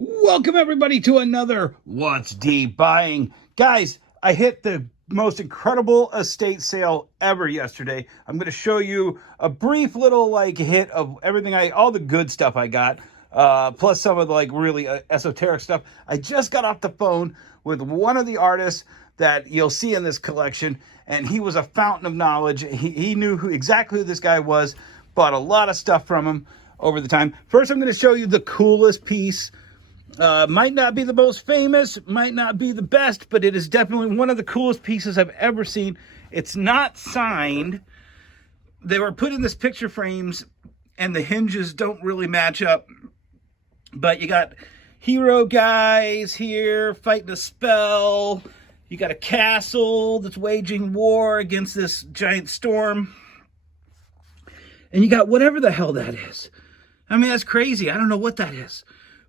Welcome everybody to another What's Deep Buying. Guys, I hit the most incredible estate sale ever yesterday. I'm going to show you a brief little hit of everything all the good stuff I got, plus some of the really esoteric stuff. I just got off the phone with one of the artists that you'll see in this collection, and he was a fountain of knowledge. He knew exactly who this guy was, bought a lot of stuff from him over the time. First, I'm going to show you the coolest piece. Might not be the most famous, might not be the best, but it is definitely one of the coolest pieces I've ever seen. It's not signed. They were put in this picture frames, and the hinges don't really match up. But you got hero guys here fighting a spell. You got a castle that's waging war against this giant storm. And you got whatever the hell that is. I mean, that's crazy. I don't know what that is.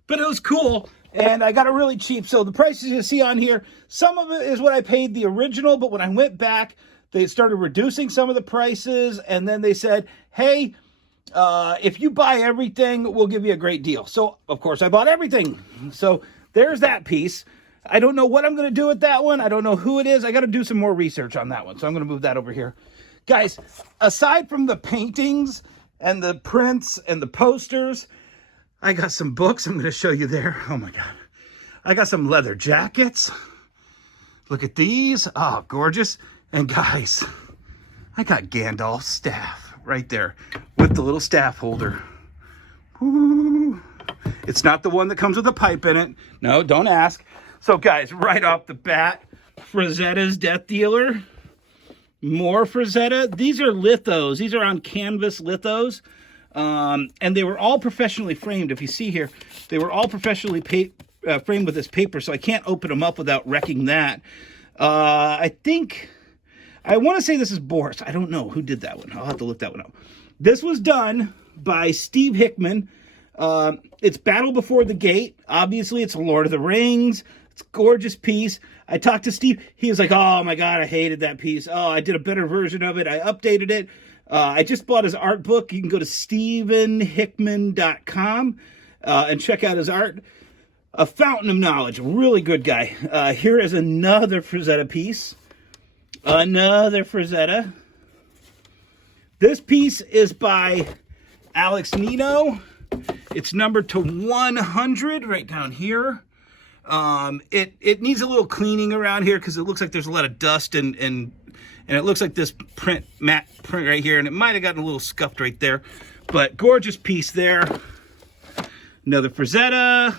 But it was cool, and I got it really cheap. So the prices you see on here, some of it is what I paid the original, but when I went back, they started reducing some of the prices, and then they said, hey, if you buy everything, we'll give you a great deal. So, of course, I bought everything. So there's that piece. I don't know what I'm going to do with that one. I don't know who it is. I got to do some more research on that one, so I'm going to move that over here. Guys, aside from the paintings and the prints and the posters, I got some books I'm going to show you there. Oh my God. I got some leather jackets. Look at these. Oh, gorgeous. And guys, I got Gandalf's staff right there with the little staff holder. Woo. It's not the one that comes with a pipe in it. No, don't ask. So guys, right off the bat, Frazetta's Death Dealer. More Frazetta. These are lithos. These are on canvas lithos. And they were all professionally framed. If you see here, they were all professionally framed with this paper, so I can't open them up without wrecking that. I want to say this is Boris. I don't know who did that one. I'll have to look that one up. This was done by Steve Hickman. It's Battle Before the Gate. Obviously, it's Lord of the Rings. It's a gorgeous piece. I talked to Steve. He was like, oh my God, I hated that piece. Oh, I did a better version of it. I updated it. I just bought his art book. You can go to StephenHickman.com and check out his art. A fountain of knowledge. Really good guy. Here is another Frazetta piece. Another Frazetta. This piece is by Alex Nino. It's numbered to 100 right down here. It needs a little cleaning around here because it looks like there's a lot of dust and it looks like this matte print right here, and it might have gotten a little scuffed right there, but gorgeous piece there. Another Frazetta.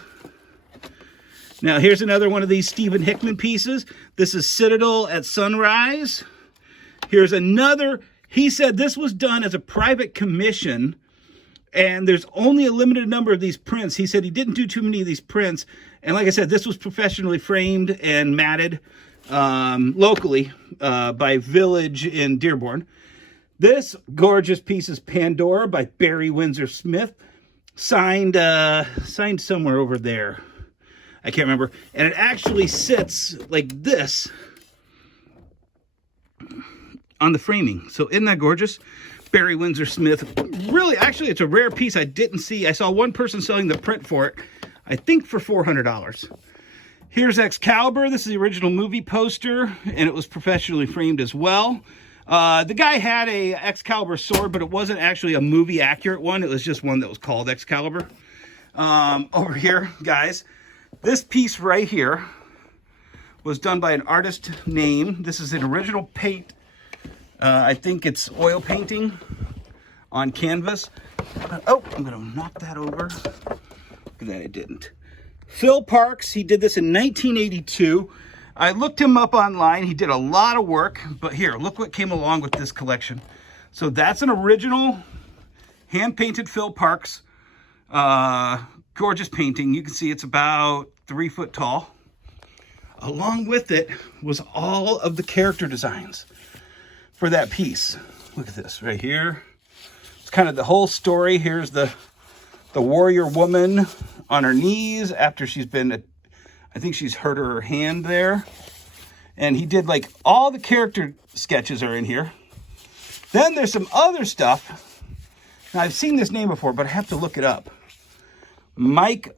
Now here's another one of these Stephen Hickman pieces. This is Citadel at Sunrise. Here's another. He said this was done as a private commission, and there's only a limited number of these prints. He said he didn't do too many of these prints, and like I said, this was professionally framed and matted locally by Village in Dearborn. This gorgeous piece is Pandora by Barry Windsor Smith, signed somewhere over there. I can't remember. And it actually sits like this on the framing. So isn't that gorgeous? Barry Windsor Smith. Really, actually, it's a rare piece I didn't see. I saw one person selling the print for it, I think for $400. Here's Excalibur. This is the original movie poster, and it was professionally framed as well. The guy had a Excalibur sword, but it wasn't actually a movie accurate one. It was just one that was called Excalibur. Over here, guys, this piece right here was done by an artist name. This is an original paint. I think it's oil painting on canvas. Oh, I'm going to knock that over. Look at that, it didn't. Phil Parks, he did this in 1982. I looked him up online. He did a lot of work, but here, look what came along with this collection. So that's an original hand-painted Phil Parks. Gorgeous painting. You can see it's about 3 foot tall. Along with it was all of the character designs for that piece. Look at this right here. It's kind of the whole story. Here's the warrior woman on her knees after she's been, I think she's hurt her hand there. And he did like all the character sketches are in here. Then there's some other stuff. Now I've seen this name before, but I have to look it up. Mike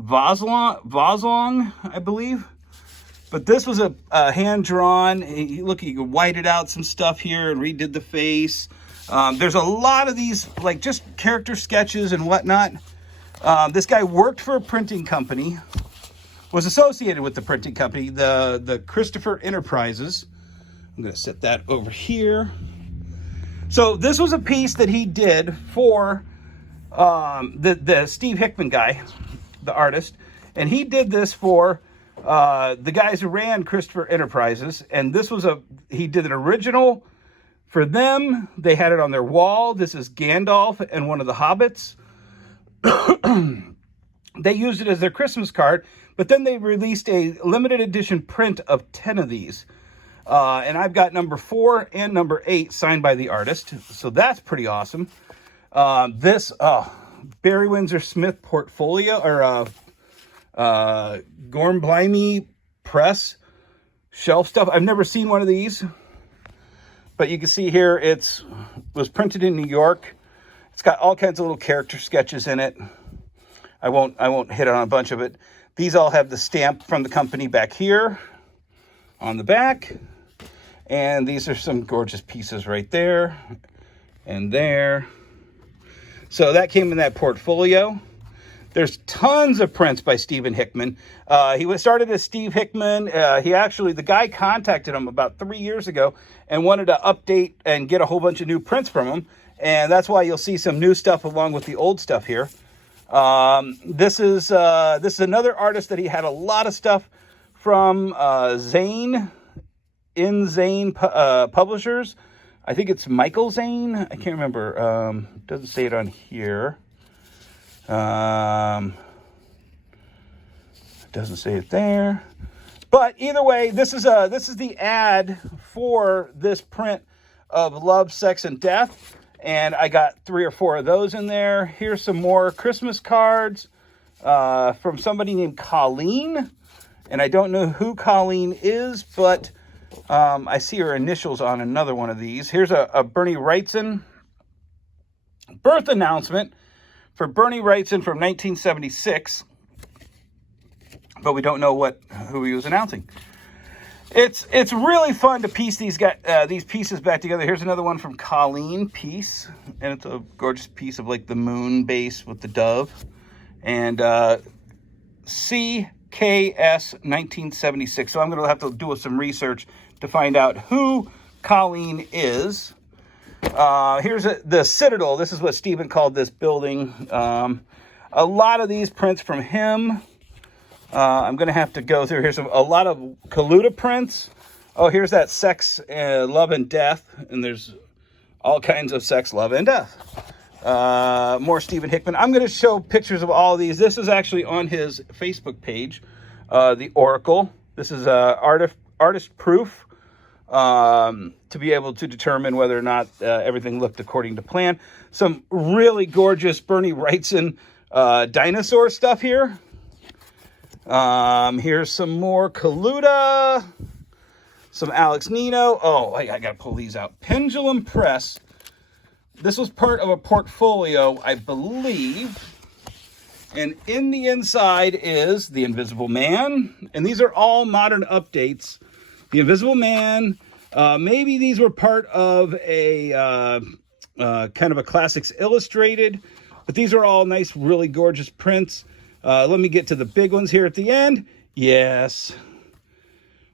Voslong, I believe. But this was a hand-drawn. Look, you can white it out some stuff here and redid the face. There's a lot of these, like, just character sketches and whatnot. This guy worked for a printing company, was associated with the printing company, the Christopher Enterprises. I'm going to set that over here. So this was a piece that he did for the Steve Hickman guy, the artist. And he did this for the guys who ran Christopher Enterprises. And this was he did an original for them. They had it on their wall. This is Gandalf and one of the hobbits. They used it as their Christmas card, but then they released a limited edition print of 10 of these. And I've got number 4 and number 8 signed by the artist. So that's pretty awesome. This Barry Windsor Smith portfolio, or Gorm Blimey press shelf stuff. I've never seen one of these, but you can see here was printed in New York. It's got all kinds of little character sketches in it. I won't hit on a bunch of it. These all have the stamp from the company back here on the back. And these are some gorgeous pieces right there and there. So that came in that portfolio. There's tons of prints by Stephen Hickman. He started as Steve Hickman. The guy contacted him about 3 years ago and wanted to update and get a whole bunch of new prints from him. And that's why you'll see some new stuff along with the old stuff here. This is another artist that he had a lot of stuff from Zane Publishers. I think it's Michael Zane. I can't remember. Doesn't say it on here. Doesn't say it there. But either way, this is the ad for this print of Love, Sex, and Death. And I got 3 or 4 of those in there. Here's some more Christmas cards from somebody named Colleen. And I don't know who Colleen is, but I see her initials on another one of these. Here's a Bernie Wrightson birth announcement for Bernie Wrightson from 1976. But we don't know who he was announcing. It's really fun to piece these pieces back together. Here's another one from Colleen piece, and it's a gorgeous piece of like the moon base with the dove, and CKS 1976. So I'm going to have to do some research to find out who Colleen is. Here's the Citadel. This is what Stephen called this building. A lot of these prints from him. I'm going to have to go through. Here's a lot of Kaluta prints. Oh, here's that Sex, Love, and Death. And there's all kinds of sex, love, and death. More Stephen Hickman. I'm going to show pictures of all of these. This is actually on his Facebook page, The Oracle. This is artist proof to be able to determine whether or not everything looked according to plan. Some really gorgeous Bernie Wrightson dinosaur stuff here. Here's some more Kaluta, some Alex Nino. Oh, I got to pull these out. Pendulum Press. This was part of a portfolio, I believe. And in the inside is The Invisible Man. And these are all modern updates. The Invisible Man. Maybe these were part of a kind of a Classics Illustrated. But these are all nice, really gorgeous prints. Let me get to the big ones here at the end. Yes,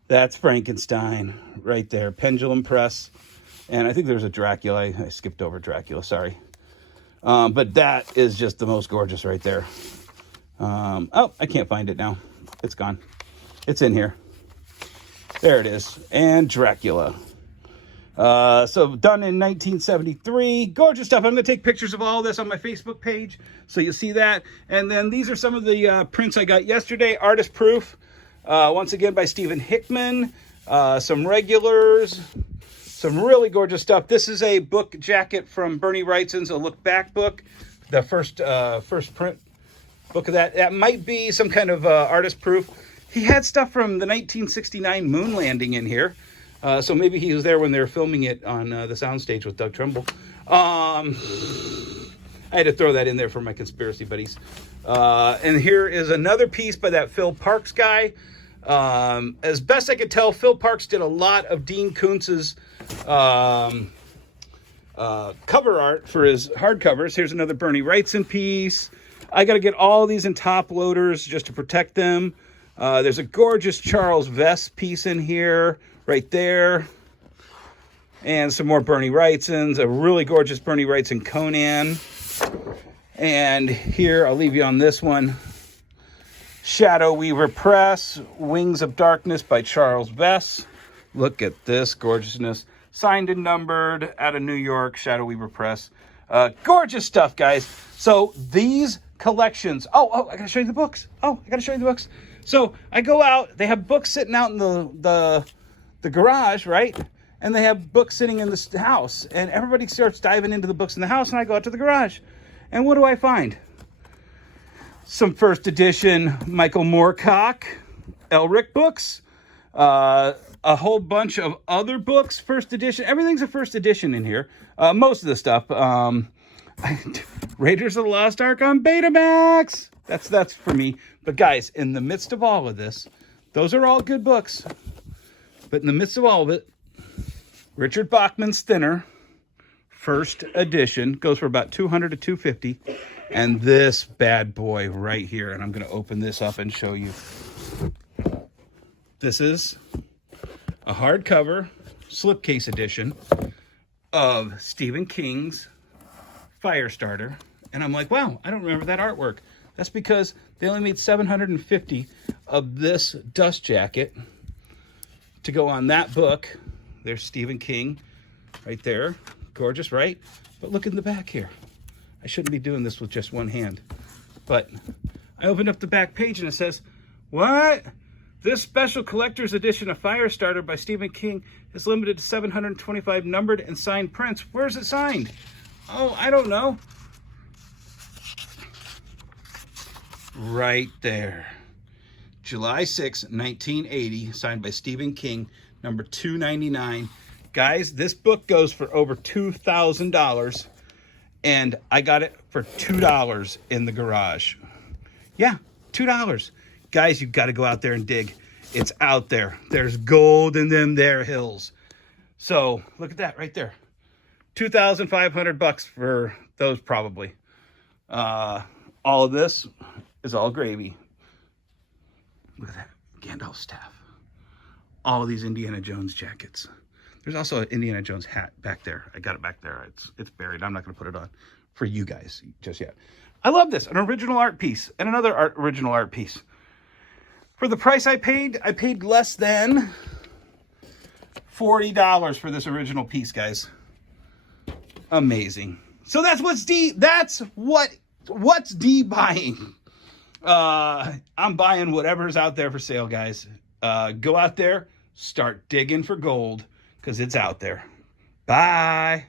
that's Frankenstein right there. Pendulum Press. And I think there's a Dracula. I skipped over Dracula, sorry. But that is just the most gorgeous right there. Oh, I can't find it now. It's gone. It's in here. There it is. And Dracula. So done in 1973. Gorgeous stuff. I'm going to take pictures of all this on my Facebook page, so you'll see that. And then these are some of the prints I got yesterday. Artist proof. Once again by Stephen Hickman. Some regulars. Some really gorgeous stuff. This is a book jacket from Bernie Wrightson's A Look Back book. The first print book of that. That might be some kind of artist proof. He had stuff from the 1969 moon landing in here. So maybe he was there when they were filming it on the soundstage with Doug Trumbull. I had to throw that in there for my conspiracy buddies. And here is another piece by that Phil Parks guy. As best I could tell, Phil Parks did a lot of Dean Koontz's cover art for his hardcovers. Here's another Bernie Wrightson piece. I got to get all these in top loaders just to protect them. There's a gorgeous Charles Vess piece in here, right there. And some more Bernie Wrightsons, a really gorgeous Bernie Wrightson Conan. And here, I'll leave you on this one. Shadow Weaver Press, Wings of Darkness by Charles Vess. Look at this gorgeousness. Signed and numbered out of New York, Shadow Weaver Press. Gorgeous stuff, guys. So these collections. Oh, I gotta show you the books. So I go out, they have books sitting out in the garage, right? And they have books sitting in the house. And everybody starts diving into the books in the house, and I go out to the garage. And what do I find? Some first edition Michael Moorcock, Elric books. A whole bunch of other books, first edition. Everything's a first edition in here. Most of the stuff. Raiders of the Lost Ark on Betamax. That's for me. But guys, in the midst of all of this, those are all good books. But in the midst of all of it, Richard Bachman's Thinner, first edition, goes for about $200 to $250. And this bad boy right here, and I'm going to open this up and show you. This is a hardcover slipcase edition of Stephen King's Firestarter. And I'm like, wow, I don't remember that artwork. That's because they only made 750 of this dust jacket to go on that book. There's Stephen King right there. Gorgeous, right? But look in the back here. I shouldn't be doing this with just one hand. But I opened up the back page and it says, what? This special collector's edition of Firestarter by Stephen King is limited to 725 numbered and signed prints. Where's it signed? Oh, I don't know. Right there. July 6, 1980, signed by Stephen King, number 299. Guys, this book goes for over $2,000, and I got it for $2 in the garage. Yeah, $2. Guys, you've got to go out there and dig. It's out there. There's gold in them there hills. So look at that right there. $2,500 for those probably. All of this is all gravy. Look at that, Gandalf staff. All of these Indiana Jones jackets. There's also an Indiana Jones hat back there. I got it back there. It's buried. I'm not going to put it on for you guys just yet. I love this. An original art piece and another original art piece. For the price I paid less than $40 for this original piece, guys. Amazing. So that's what's D buying. I'm buying whatever's out there for sale, guys. Go out there, start digging for gold, because it's out there. Bye.